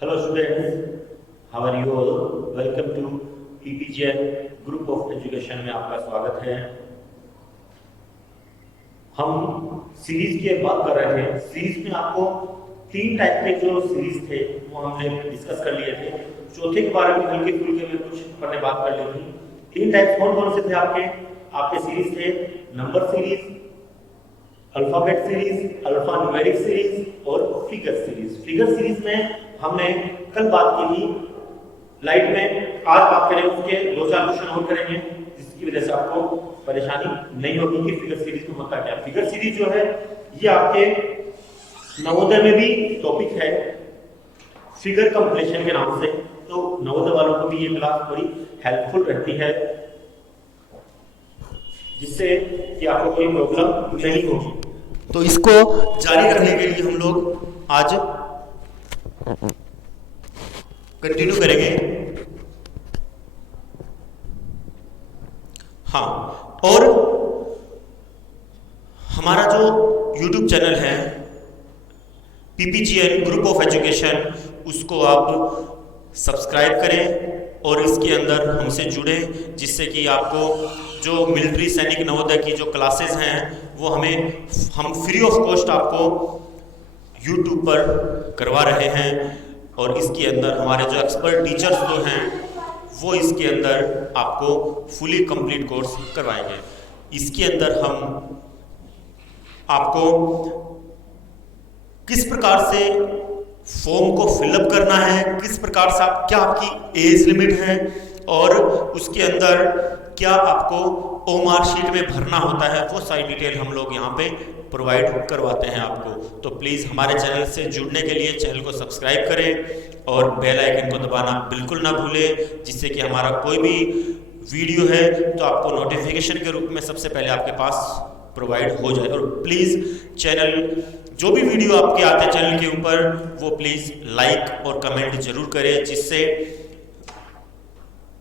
Hello students, how are you all? Welcome to PPGN Group of Education में आपका स्वागत है। हम सीरीज की बात कर रहे थे। सीरीज में आपको तीन टाइप के जो सीरीज थे वो हमने डिस्कस कर लिए थे। चौथे के बारे में हल्के फुल्के में कुछ पहले बात कर ली थी। तीन टाइप कौन कौन से थे आपके सीरीज थे? Number series, alphabet series, alpha numeric series और फिगर सीरीज। फिगर सीरीज में हमने कल बात की थी लाइट में, आज बात करेंगे उसके दो चार क्वेश्चन और करेंगे जिसकी वजह से आपको परेशानी नहीं होगी कि फिगर सीरीज में होता क्या। फिगर सीरीज जो है ये आपके नवोदय में भी टॉपिक है फिगर कंप्लीशन के नाम से, तो नवोदय वालों को भी ये क्लास बड़ी हेल्पफुल रहती है जिससे कि आपको कोई प्रॉब्लम नहीं होगी। तो इसको जारी रखने के लिए हम लोग आज कंटिन्यू करेंगे। हाँ, और हमारा जो YouTube चैनल है PPGN ग्रुप ऑफ एजुकेशन, उसको आप सब्सक्राइब करें और इसके अंदर हमसे जुड़े, जिससे कि आपको जो मिलिट्री सैनिक नवोदय की जो क्लासेस हैं वो हम फ्री ऑफ कॉस्ट आपको YouTube पर करवा रहे हैं। और इसके अंदर हमारे जो एक्सपर्ट टीचर्स जो हैं वो इसके अंदर आपको फुली कंप्लीट कोर्स करवाएंगे। इसके अंदर हम आपको किस प्रकार से फॉर्म को फिलअप करना है, किस प्रकार से क्या आपकी एज लिमिट है और उसके अंदर क्या आपको OMR शीट में भरना होता है, वो सारी डिटेल हम लोग यहाँ पे प्रोवाइड करवाते हैं आपको। तो प्लीज़ हमारे चैनल से जुड़ने के लिए चैनल को सब्सक्राइब करें और बेल आइकन को दबाना बिल्कुल ना भूलें, जिससे कि हमारा कोई भी वीडियो है तो आपको नोटिफिकेशन के रूप में सबसे पहले आपके पास प्रोवाइड हो जाए। और प्लीज़ चैनल जो भी वीडियो आपके आते हैं चैनल के ऊपर वो प्लीज़ लाइक और कमेंट जरूर करें, जिससे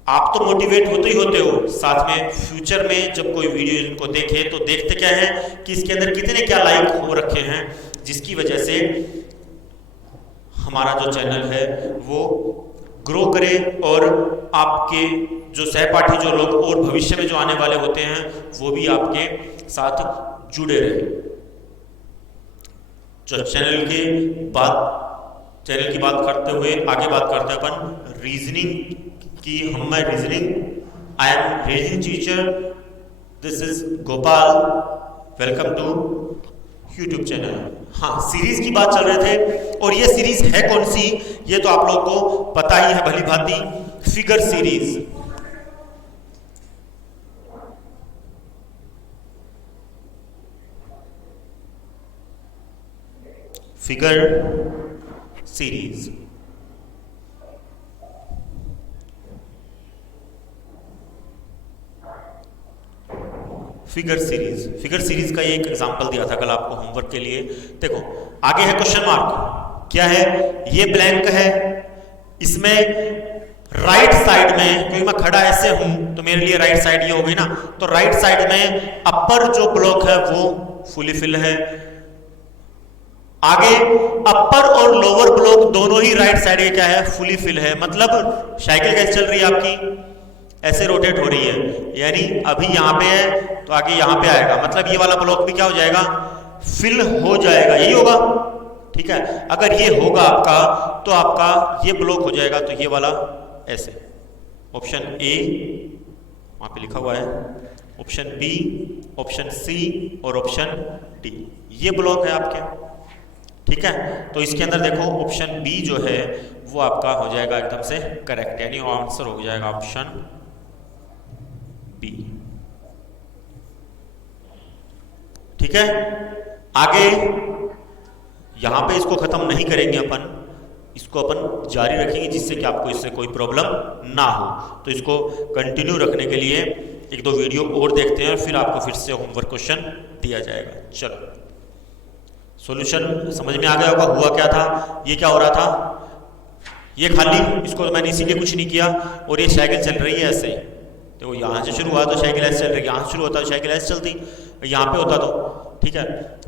आप तो मोटिवेट होते ही होते हो, साथ में फ्यूचर में जब कोई वीडियो इनको देखे तो देखते क्या है कि इसके अंदर कितने क्या लाइक हो रखे हैं, जिसकी वजह से हमारा जो चैनल है वो ग्रो करे और आपके जो सहपाठी जो लोग और भविष्य में जो आने वाले होते हैं वो भी आपके साथ जुड़े रहे। जो चैनल की बात करते हुए आगे बात करते हैं अपन रीजनिंग की। मैं reasoning, I am reasoning teacher, this is Gopal, welcome to YouTube channel. हाँ, सीरीज की बात चल रहे थे और ये सीरीज है कौन सी ये तो आप लोगों को पता ही है भली भांति, figure series. Figure series figure series का एक एग्जांपल दिया था कल आपको होमवर्क के लिए। देखो आगे है क्वेश्चन मार्क, क्या है ये ब्लैंक है, इसमें राइट साइड में, क्योंकि मैं खड़ा ऐसे हूं तो मेरे लिए राइट साइड ये हो गई ना, तो राइट साइड में अपर जो ब्लॉक है वो फुली फिल है। आगे अपर और लोअर ब्लॉक दोनों ही राइट साइड के क्या है, फुली फिल है। मतलब साइकिल कैसे चल रही है आपकी, ऐसे रोटेट हो रही है, यानी अभी यहाँ पे है तो आगे यहाँ पे आएगा, मतलब ये वाला ब्लॉक भी क्या हो जाएगा, फिल हो जाएगा, यही होगा। ठीक है, अगर ये होगा आपका तो आपका ये ब्लॉक हो जाएगा, तो ये वाला ऐसे, ऑप्शन ए वहां पे लिखा हुआ है, ऑप्शन बी, ऑप्शन सी और ऑप्शन डी, ये ब्लॉक है आपके। ठीक है, तो इसके अंदर देखो ऑप्शन बी जो है वो आपका हो जाएगा एकदम से करेक्ट, यानी आंसर हो जाएगा ऑप्शन बी। ठीक है, आगे यहां पे इसको खत्म नहीं करेंगे अपन, इसको अपन जारी रखेंगे जिससे कि आपको इससे कोई प्रॉब्लम ना हो। तो इसको कंटिन्यू रखने के लिए एक दो वीडियो और देखते हैं, फिर आपको फिर से होमवर्क क्वेश्चन दिया जाएगा। चलो, सॉल्यूशन समझ में आ गया होगा हुआ क्या था, ये क्या हो रहा था, ये खाली, इसको मैंने इसीलिए कुछ नहीं किया, और ये साइकिल चल रही है ऐसे। देखो यहाँ से शुरू हुआ तो साइकिल ऐसे चल रही है, यहाँ से शुरू होता तो साइकिल ऐसे चलती, यहाँ पे होता तो ठीक है,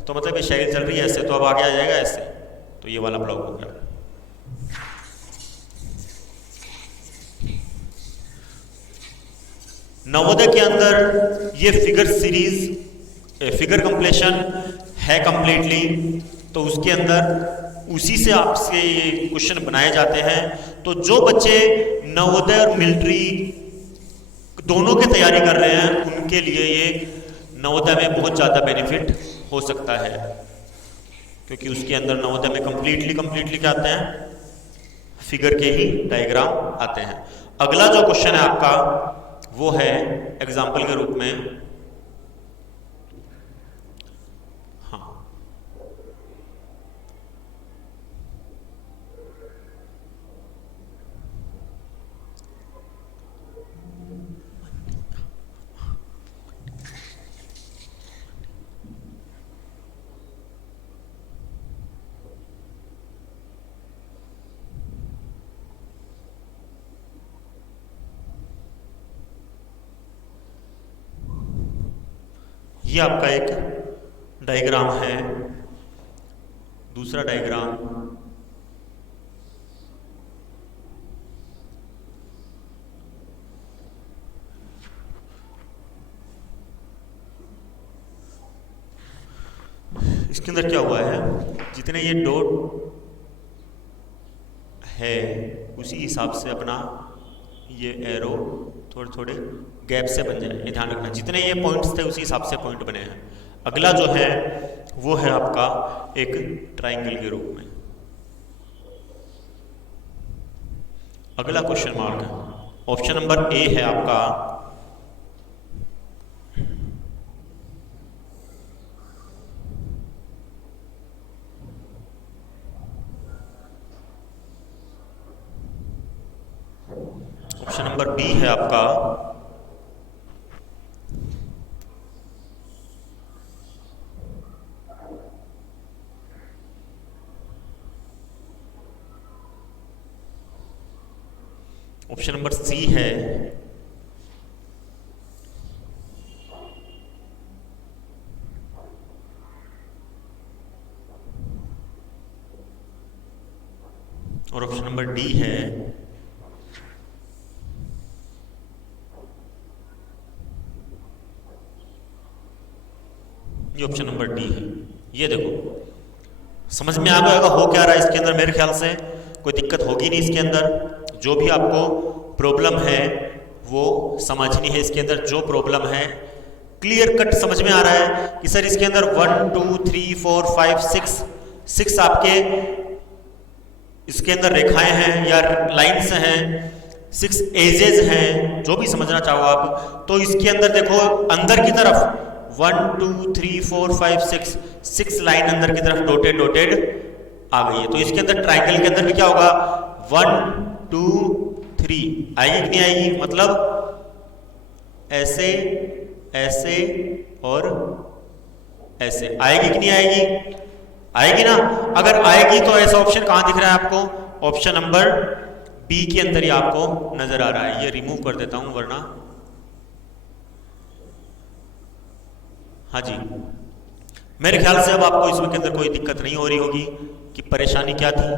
तो मतलब ये साइकिल चल रही है ऐसे, तो अब आगे आ जाएगा ऐसे, तो ये वाला ब्लॉक हो गया। नवोदय के अंदर ये फिगर सीरीज फिगर कंप्लीशन है कंप्लीटली, तो उसके अंदर उसी से आपसे क्वेश्चन बनाए जाते हैं। तो जो बच्चे नवोदय और मिलिट्री दोनों की तैयारी कर रहे हैं उनके लिए ये नवोदय में बहुत ज़्यादा बेनिफिट हो सकता है, क्योंकि उसके अंदर नवोदय में कंप्लीटली क्या आते हैं, फिगर के ही डायग्राम आते हैं। अगला जो क्वेश्चन है आपका वो है एग्जाम्पल के रूप में, हाँ, ये आपका एक डायग्राम है। दूसरा डायग्राम इसके अंदर क्या हुआ है, जितने ये डॉट है उसी हिसाब से अपना ये एरो थोड़े थोड़े गैप से बन जाए, ये ध्यान रखना। जितने ये पॉइंट्स थे उसी हिसाब से पॉइंट बने हैं। अगला जो है वो है आपका एक ट्रायंगल के रूप में। अगला क्वेश्चन मार्क है, ऑप्शन नंबर ए है आपका, ऑप्शन नंबर बी है आपका ऑप्शन नंबर सी है और ऑप्शन नंबर डी है ये ऑप्शन नंबर डी है। ये देखो समझ में आ गया हो क्या रहा है इसके अंदर, मेरे ख्याल से कोई दिक्कत होगी नहीं इसके अंदर। जो भी आपको प्रॉब्लम है वो समझनी है, इसके अंदर जो प्रॉब्लम है क्लियर कट समझ में आ रहा है कि सर इसके अंदर 1 2 3 4 5 6 आपके इसके अंदर रेखाएं हैं या लाइंस हैं, 6 एजेस हैं, जो भी समझना चाहो आप। तो इसके अंदर देखो अंदर की तरफ 1 2 3 4 5 6 लाइन अंदर की तरफ डॉटेड आ गई है। तो इसके अंदर ट्रायंगल के अंदर भी क्या होगा, 1 2 3 आएगी कि नहीं आएगी, मतलब ऐसे ऐसे और ऐसे आएगी कि नहीं आएगी, आएगी ना। अगर आएगी तो ऐसा ऑप्शन कहां दिख रहा है आपको, ऑप्शन नंबर बी के अंदर ही आपको नजर आ रहा है। ये रिमूव कर देता हूं वरना, हाँ जी, मेरे ख्याल से अब आपको इसमें के अंदर कोई दिक्कत नहीं हो रही होगी कि परेशानी क्या थी।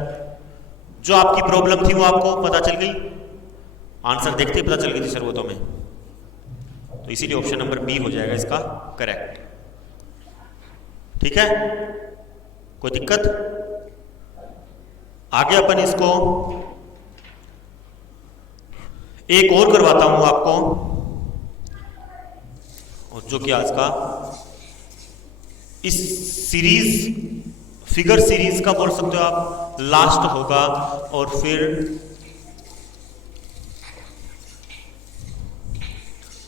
जो आपकी प्रॉब्लम थी वो आपको पता चल गई, आंसर देखते ही पता चल गई थी सर वो तो हमें, तो इसीलिए ऑप्शन नंबर बी हो जाएगा इसका करेक्ट। ठीक है, कोई दिक्कत। आगे अपन इसको एक और करवाता हूं आपको, और जो कि आज का इस सीरीज फिगर सीरीज का बोल सकते हो आप लास्ट होगा, और फिर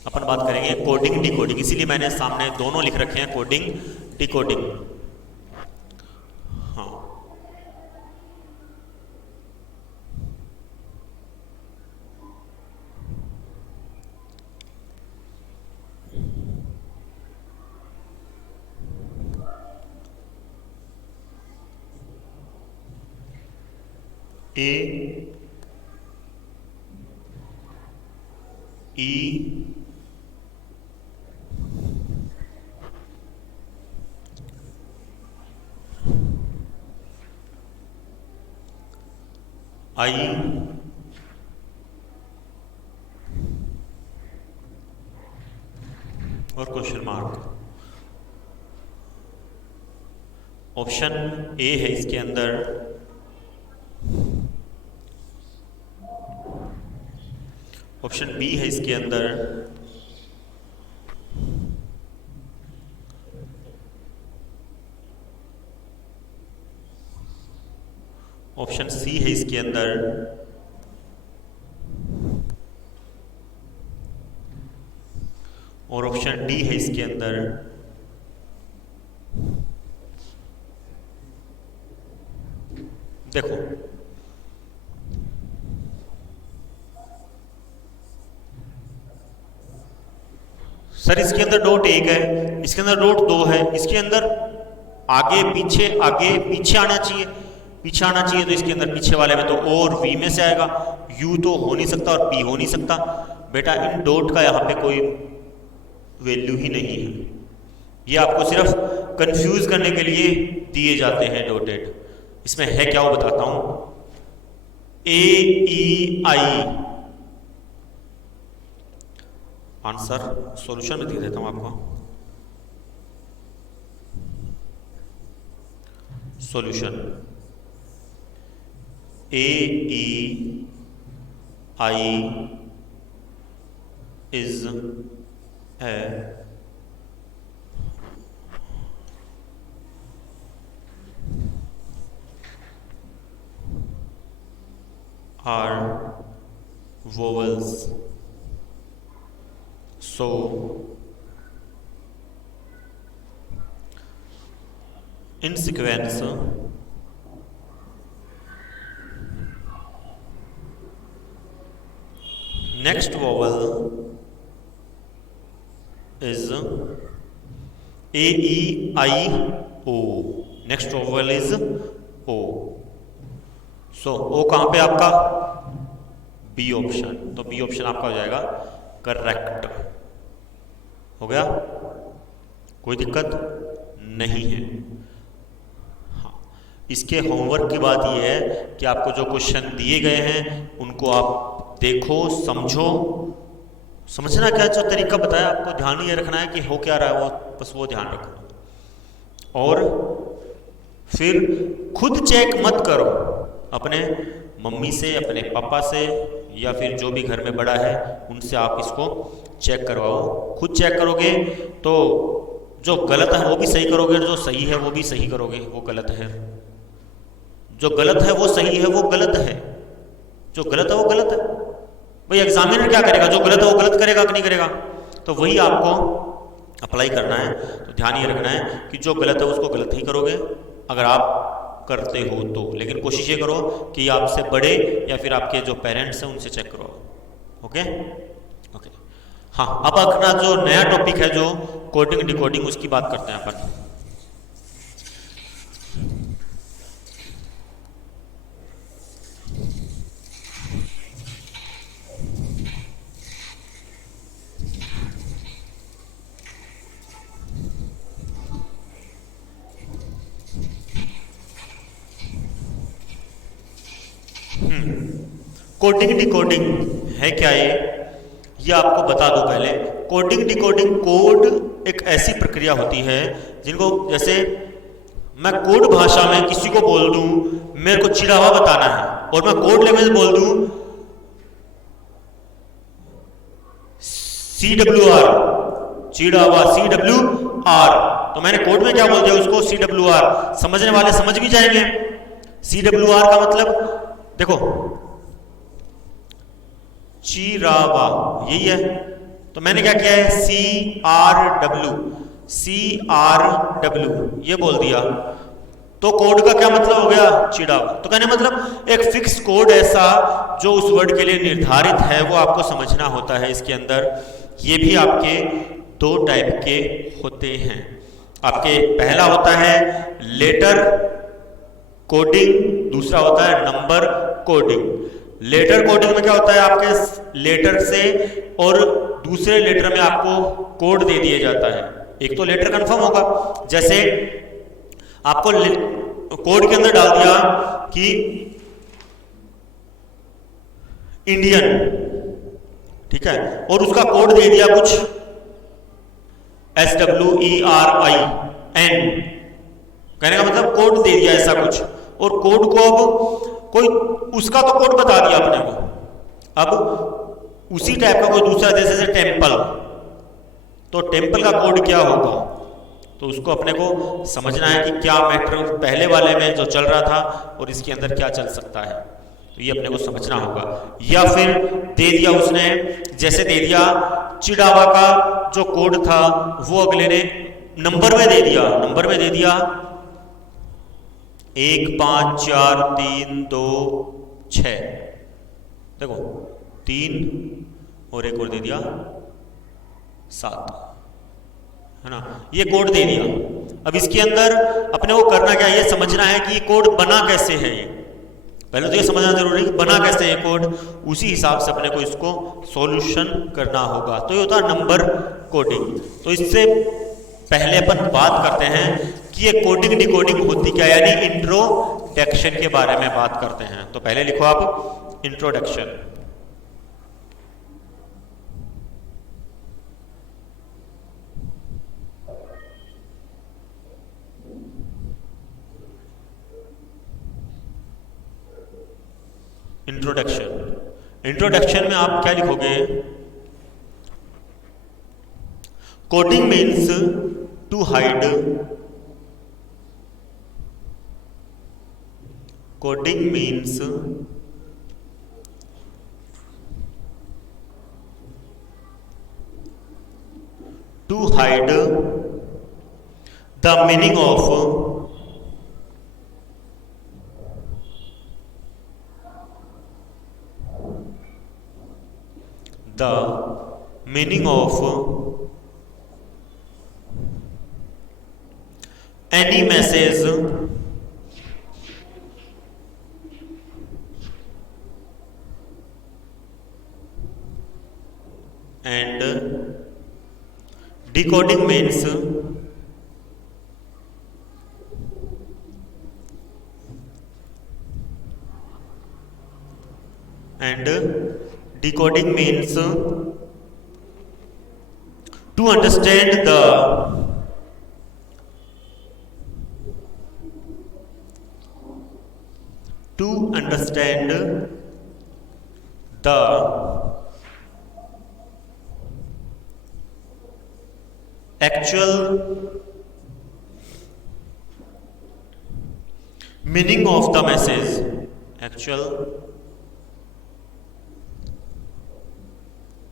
अपन बात करेंगे कोडिंग डिकोडिंग। इसीलिए मैंने सामने दोनों लिख रखे हैं, कोडिंग डिकोडिंग। हाँ, ए ई आई मार्क। ऑप्शन ए है इसके अंदर ऑप्शन बी है इसके अंदर ऑप्शन सी है इसके अंदर और ऑप्शन डी है इसके अंदर। देखो सर इसके अंदर डॉट एक है, इसके अंदर डॉट दो है, इसके अंदर आगे पीछे आना चाहिए, पीछे आना चाहिए, तो इसके अंदर पीछे वाले में तो और वी में से आएगा, यू तो हो नहीं सकता और पी हो नहीं सकता। बेटा इन डॉट का यहाँ पे कोई वैल्यू ही नहीं है, ये आपको सिर्फ कंफ्यूज करने के लिए दिए जाते हैं डॉटेड। इसमें है क्या वो बताता हूं। ए ई आई आंसर सॉल्यूशन में दे देता हूं आपको। Solution A E I is a are vowels, so in sequence next vowel is A E I O, next vowel is O। सो ओ कहां पे आपका, बी ऑप्शन, तो बी ऑप्शन आपका हो जाएगा करेक्ट। हो गया, कोई दिक्कत नहीं है। हाँ, इसके होमवर्क की बात यह है कि आपको जो क्वेश्चन दिए गए हैं उनको आप देखो, समझो। समझना क्या, जो तरीका बताया आपको ध्यान ये रखना है कि हो क्या रहा है, वो बस वो ध्यान रखो। और फिर खुद चेक मत करो, अपने मम्मी से, अपने पापा से, या फिर जो भी घर में बड़ा है उनसे आप इसको चेक करवाओ। खुद चेक करोगे तो जो गलत है वो भी सही करोगे, जो सही है वो भी सही करोगे, वो गलत है। जो गलत है वो सही है, वो गलत है। जो गलत है वो गलत है। भाई एग्जामिनर क्या करेगा, जो गलत है वो गलत करेगा कि नहीं करेगा, तो वही आपको अप्लाई करना है। तो ध्यान ये रखना है कि जो गलत है उसको गलत ही करोगे अगर आप करते हो तो, लेकिन कोशिश ये करो कि आपसे बड़े या फिर आपके जो पेरेंट्स हैं उनसे चेक करो। Okay okay. हाँ, अब अपना जो नया टॉपिक है जो कोडिंग डिकोडिंग, उसकी बात करते हैं अपन। कोडिंग डिकोडिंग है क्या ये आपको बता दो पहले। कोडिंग डिकोडिंग, कोड एक ऐसी प्रक्रिया होती है जिनको, जैसे मैं कोड भाषा में किसी को बोल दूं मेरे को चिड़ावा बताना है, और मैं कोड लैंग्वेज बोल दूं CWR, चिड़ावा, CWR, तो मैंने कोड में क्या बोल दिया उसको CWR। समझने वाले समझ भी जाएंगे। CWR का मतलब देखो चिरावा, यही है। तो मैंने क्या किया है, CRW ये बोल दिया, तो कोड का क्या मतलब हो गया, चिड़ावा। तो कहने मतलब एक फिक्स कोड ऐसा जो उस वर्ड के लिए निर्धारित है वो आपको समझना होता है इसके अंदर। ये भी आपके दो टाइप के होते हैं। आपके पहला होता है लेटर कोडिंग, दूसरा होता है नंबर कोडिंग। लेटर कोडिंग में क्या होता है, आपके लेटर से और दूसरे लेटर में आपको कोड दे दिया जाता है। एक तो लेटर कंफर्म होगा, जैसे आपको कोड के अंदर डाल दिया कि इंडियन, ठीक है, और उसका कोड दे दिया कुछ SWERIN, कहने का मतलब कोड दे दिया ऐसा कुछ, और कोड को अब कोई उसका तो कोड बता दिया अपने को, अब उसी टाइप का कोई दूसरा, जैसे टेम्पल, तो टेम्पल का कोड क्या होगा, तो उसको अपने को समझना है कि क्या मैटर पहले वाले में जो चल रहा था और इसके अंदर क्या चल सकता है, तो ये अपने को समझना होगा। या फिर दे दिया उसने, जैसे दे दिया चिड़ावा का जो कोड था वो अगले ने नंबर में दे दिया, 1 5 4 3 2 6, देखो 3 और एक और दे दिया 7, है ना, ये कोड दे दिया। अब इसके अंदर अपने को करना क्या है, ये समझना है कि ये कोड बना कैसे है, ये पहले तो ये समझना जरूरी है कि बना कैसे ये कोड, उसी हिसाब से अपने को इसको सॉल्यूशन करना होगा, तो ये होता है नंबर कोडिंग। तो इससे पहले अपन बात करते हैं कि ये कोडिंग डिकोडिंग होती क्या, यानी इंट्रोडक्शन के बारे में बात करते हैं। तो पहले लिखो आप इंट्रोडक्शन। इंट्रोडक्शन में आप क्या लिखोगे, coding means to hide, coding means to hide the meaning of the meaning of any message and decoding means decoding means to understand the actual meaning of the message, actual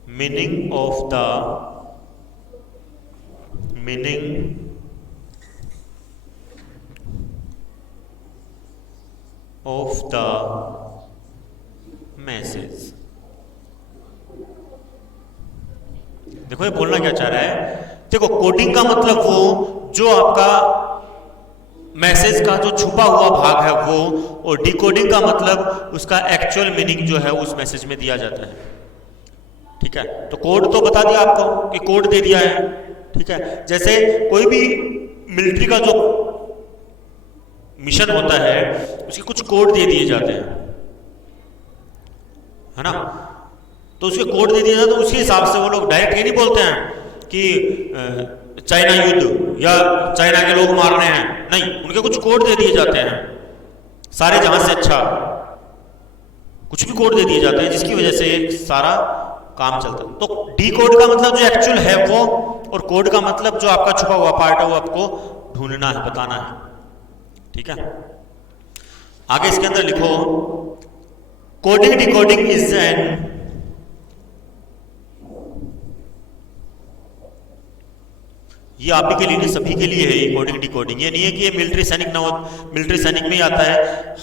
meaning of the message। देखो ये बोलना क्या चाह रहा है, देखो coding का मतलब वो जो आपका मैसेज का जो छुपा हुआ भाग है वो, और डिकोडिंग का मतलब उसका एक्चुअल मीनिंग जो है उस मैसेज में दिया जाता है। ठीक है, तो कोड तो बता दिया आपको कि कोड दे दिया है। ठीक है, जैसे कोई भी मिलिट्री का जो मिशन होता है उसके कुछ कोड दे दिए जाते हैं, है ना, तो उसके कोड दे दिए जाते हैं, तो उसी हिसाब से वो लोग डायरेक्ट ये नहीं बोलते हैं कि चाइना युद्ध या चाइना के लोग मारने हैं, नहीं, उनके कुछ कोड दे दिए जाते हैं, सारे जहां से अच्छा कुछ भी कोड दे दिए जाते हैं जिसकी वजह से सारा काम चलता है। तो डी कोड का मतलब जो एक्चुअल है वो, और कोड का मतलब जो आपका छुपा हुआ पार्ट है वो आपको ढूंढना है, बताना है। ठीक है, आगे इसके अंदर लिखो कोडिंग डिकोडिंग इज एन ये आप ही के लिए नहीं, सभी के लिए है ये कोडिंग डिकोडिंग। ये नहीं है कि ये मिलिट्री सैनिक ना हो, मिलिट्री सैनिक में ही आता है,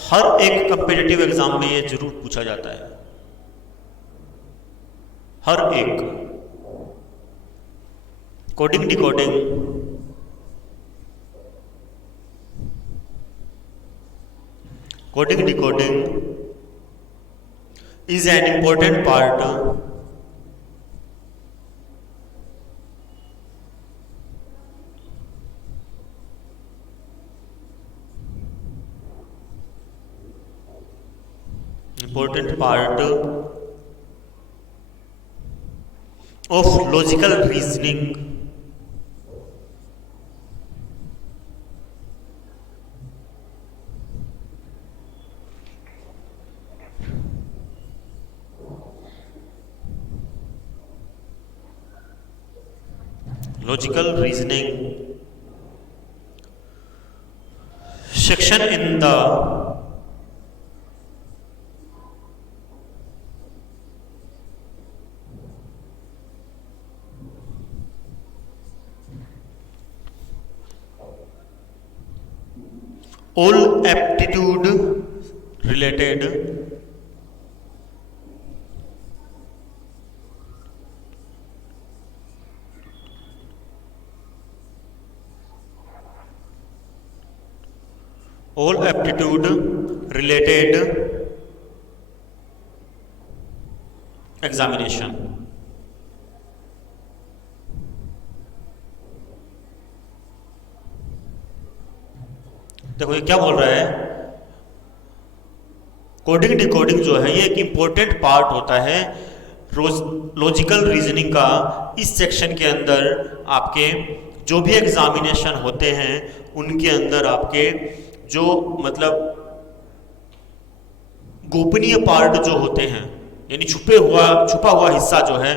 हर एक कंपेटिटिव एग्जाम में ये जरूर पूछा जाता है, हर एक। Coding decoding coding decoding is an important part of logical reasoning logical reasoning section in the all aptitude related examination. देखो ये क्या बोल रहा है, कोडिंग डिकोडिंग जो है ये एक इंपॉर्टेंट पार्ट होता है लॉजिकल रीजनिंग का। इस सेक्शन के अंदर आपके जो भी एग्जामिनेशन होते हैं उनके अंदर आपके जो मतलब गोपनीय पार्ट जो होते हैं, यानी छुपा हुआ हिस्सा जो है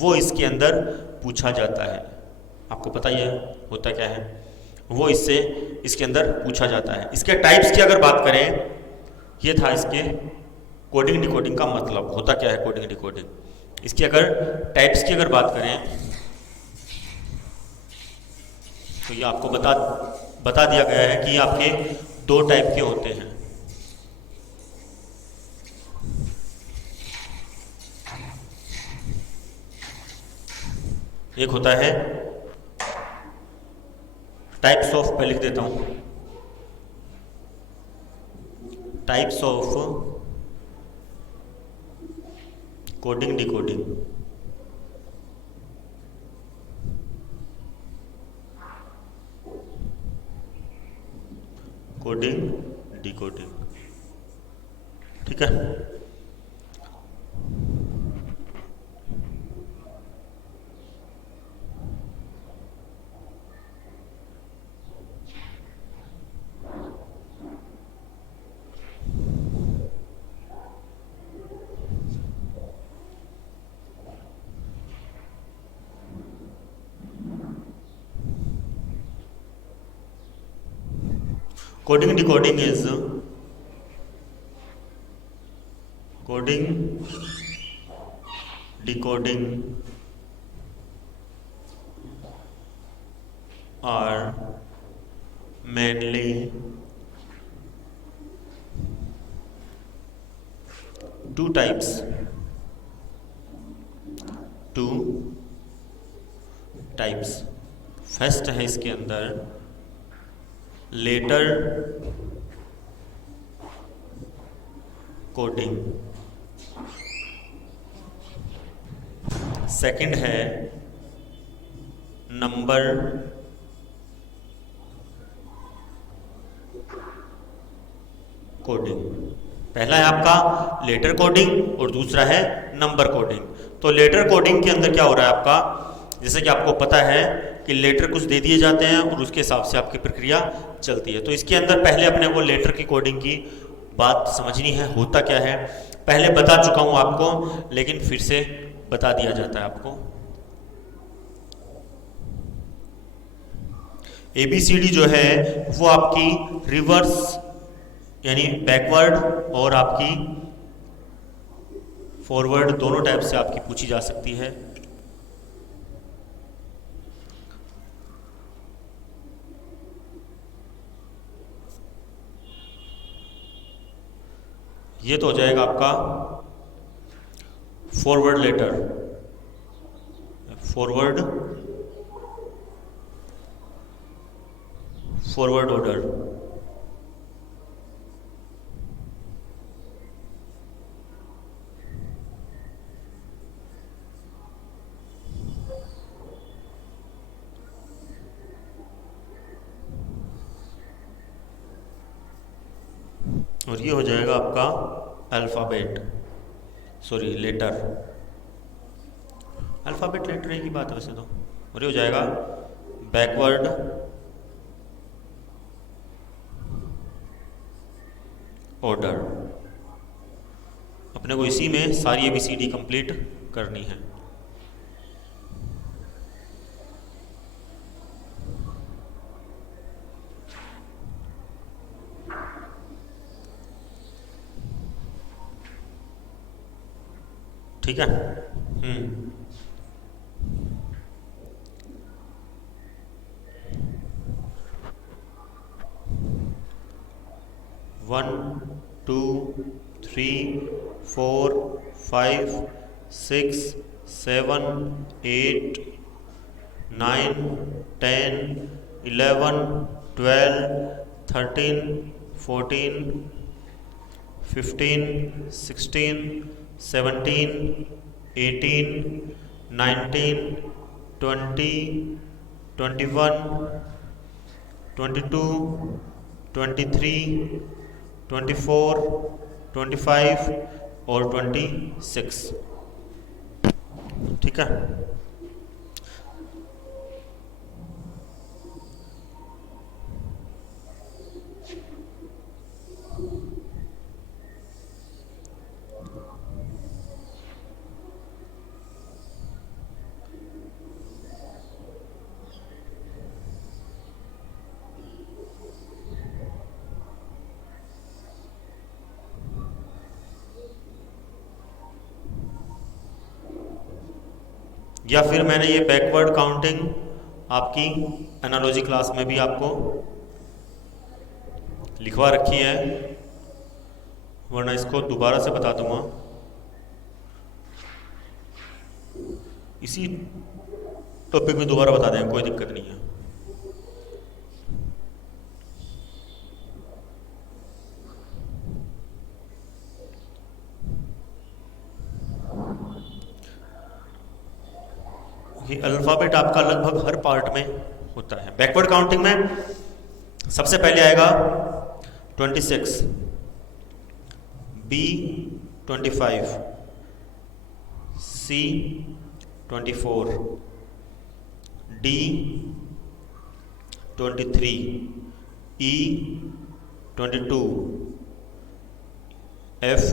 वो इसके अंदर पूछा जाता है। आपको पता ही है होता क्या है, वो इसके अंदर पूछा जाता है। इसके टाइप्स की अगर बात करें, ये था इसके कोडिंग डिकोडिंग का मतलब होता क्या है कोडिंग डिकोडिंग। इसकी अगर टाइप्स की अगर बात करें तो ये आपको बता दिया गया है कि आपके 2 टाइप के होते हैं। एक होता है टाइप्स ऑफ, पे लिख देता हूं, types of coding decoding. Coding decoding, ठीक है। Coding decoding is are mainly 2 types, 2 types। First है इसके अंदर लेटर कोडिंग, सेकंड है नंबर कोडिंग। पहला है आपका लेटर कोडिंग और दूसरा है नंबर कोडिंग। तो लेटर कोडिंग के अंदर क्या हो रहा है आपका, जैसे कि आपको पता है कि लेटर कुछ दे दिए जाते हैं और उसके हिसाब से आपकी प्रक्रिया चलती है। तो इसके अंदर पहले अपने वो लेटर की कोडिंग की बात समझनी है, होता क्या है। पहले बता चुका हूं आपको, लेकिन फिर से बता दिया जाता है आपको। ABCD जो है वो आपकी रिवर्स यानी बैकवर्ड और आपकी फॉरवर्ड दोनों टाइप से आपकी पूछी जा सकती है। ये तो हो जाएगा आपका फॉरवर्ड लेटर, फॉरवर्ड ऑर्डर। और ये हो जाएगा आपका alphabet, sorry letter. Alphabet letter एक ही बात है वैसे तो। और ये हो जाएगा बैकवर्ड ऑर्डर। अपने को इसी में सारी ABCD कंप्लीट करनी है। ठीक है। 1 2 3 4 5 6 7 8 9 10 11 12 13 14 15 16 17 18 19 20 21 22 23 24 25 और 26। ठीक है। या फिर मैंने ये बैकवर्ड काउंटिंग आपकी एनालॉजी क्लास में भी आपको लिखवा रखी है, वरना इसको दोबारा से बता दूंगा। इसी टॉपिक में दोबारा बता देंगे, कोई दिक्कत नहीं है। ये अल्फाबेट आपका लगभग हर पार्ट में होता है। बैकवर्ड काउंटिंग में सबसे पहले आएगा 26, B 25, C 24, D 23, E 22, F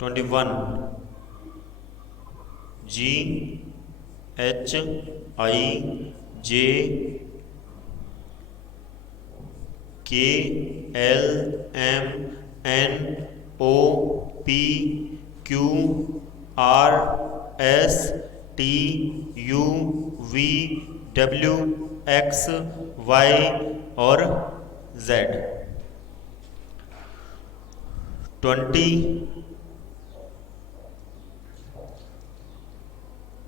21, G H I J K L M N O P Q R S T U V W X Y और Z। 20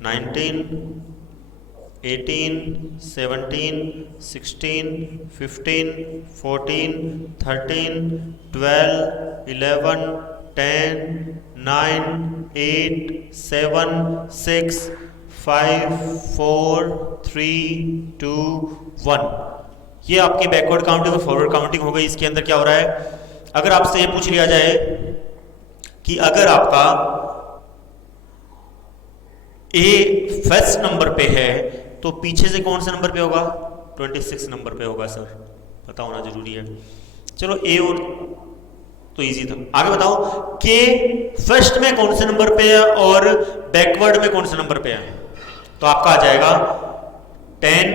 19 18 17 16 15 14 13 12 11 10 9 8 7 6 5 4 3 2 1। ये आपकी बैकवर्ड काउंटिंग और फॉरवर्ड काउंटिंग हो गई। इसके अंदर क्या हो रहा है, अगर आपसे ये पूछ लिया जाए कि अगर आपका ए फर्स्ट नंबर पे है तो पीछे से कौन से नंबर पे होगा, 26 नंबर पे होगा। सर पता होना जरूरी है। चलो ए और तो इजी था, आगे बताओ के फर्स्ट में कौन से नंबर पे है और बैकवर्ड में कौन से नंबर पे है। तो आपका आ जाएगा 10,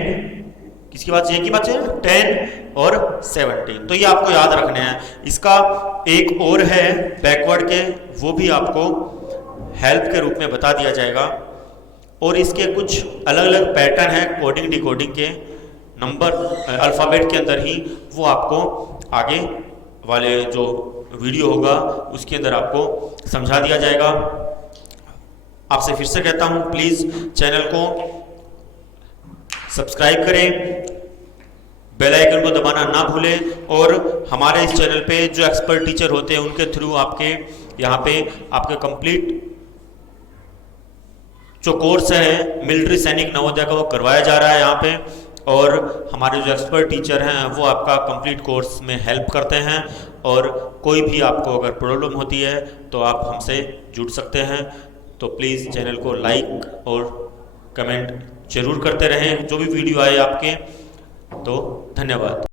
किसकी बात चाहिए, की बात चाहिए 10 और 17। तो ये आपको याद रखने हैं। इसका एक और है बैकवर्ड के, वो भी आपको हेल्प के रूप में बता दिया जाएगा। और इसके कुछ अलग अलग पैटर्न है कोडिंग डिकोडिंग के, नंबर अल्फ़ाबेट के अंदर ही, वो आपको आगे वाले जो वीडियो होगा उसके अंदर आपको समझा दिया जाएगा। आपसे फिर से कहता हूँ, प्लीज़ चैनल को सब्सक्राइब करें, बेल आइकन को दबाना ना भूलें, और हमारे इस चैनल पे जो एक्सपर्ट टीचर होते हैं उनके थ्रू आपके यहाँ पे आपके कंप्लीट जो कोर्स है मिलिट्री सैनिक नवोदय का वो करवाया जा रहा है यहाँ पे। और हमारे जो एक्सपर्ट टीचर हैं वो आपका कंप्लीट कोर्स में हेल्प करते हैं। और कोई भी आपको अगर प्रॉब्लम होती है तो आप हमसे जुड़ सकते हैं। तो प्लीज़ चैनल को लाइक और कमेंट जरूर करते रहें जो भी वीडियो आए आपके। तो धन्यवाद।